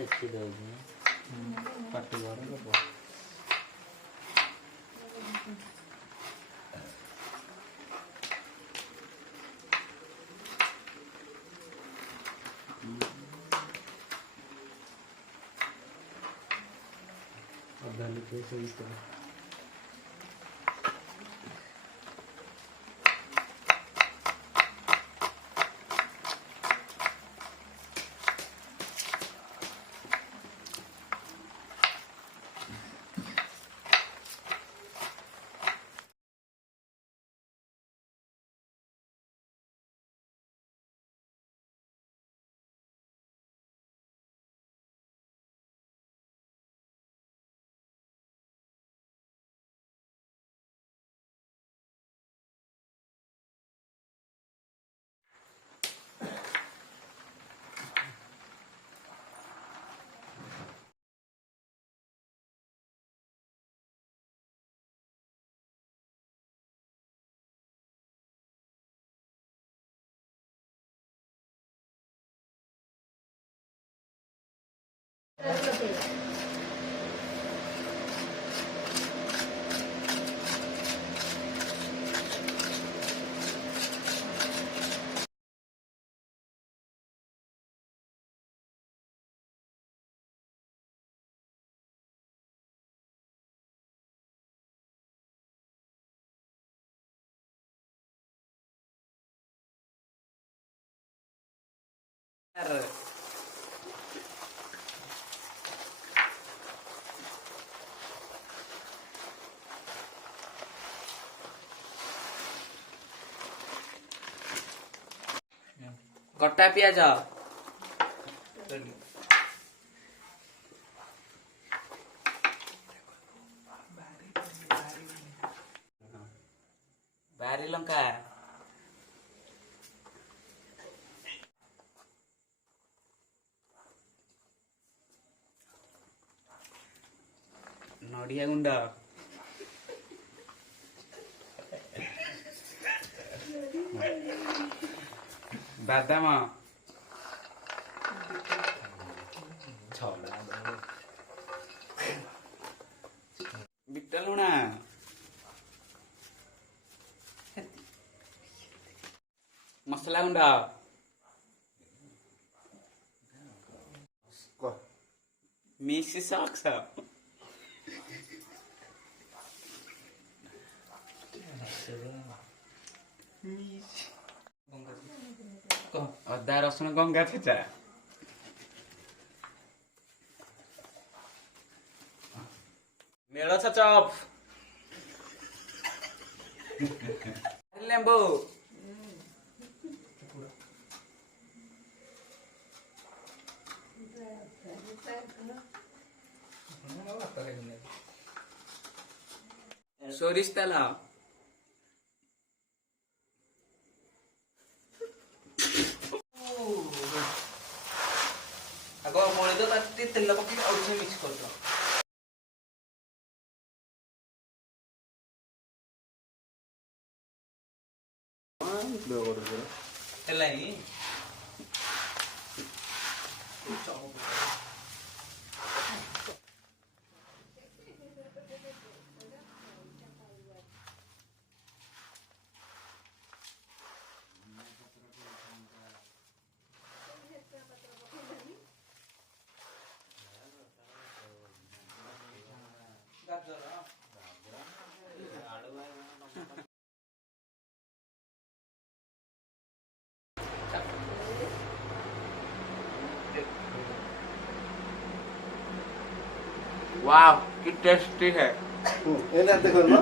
ଛେଚି ଦେଉଛି ପାଟି ଘର ଲୋକ ଅଧା ଲିଟର ସୋରିଷ ତେଲ କଟା ପିଆଜ ବାରି ଲଙ୍କା ନଡ଼ିଆ ଗୁଣ୍ଡ ବାଦାମ ବିଟ ଲୁଣ ମସଲା ଗୁଣ୍ଡ ମିକ୍ସ ସକ୍ସ ଅଦା ରସୁଣ ଗଙ୍ଗା ଛେଚା ମେଳଛ ଚପ୍ ଲେମ୍ବୁ ସୋରିଷ ତେଲ ଆଗ ମଳି ତ ଟିକେ ତେଲ ପକେଇ ଆଉ କିଛି ମିକ୍ସ କରିଦିଅ ହେଲା ହିଁ वाह कि टेस्टी है। देखो ना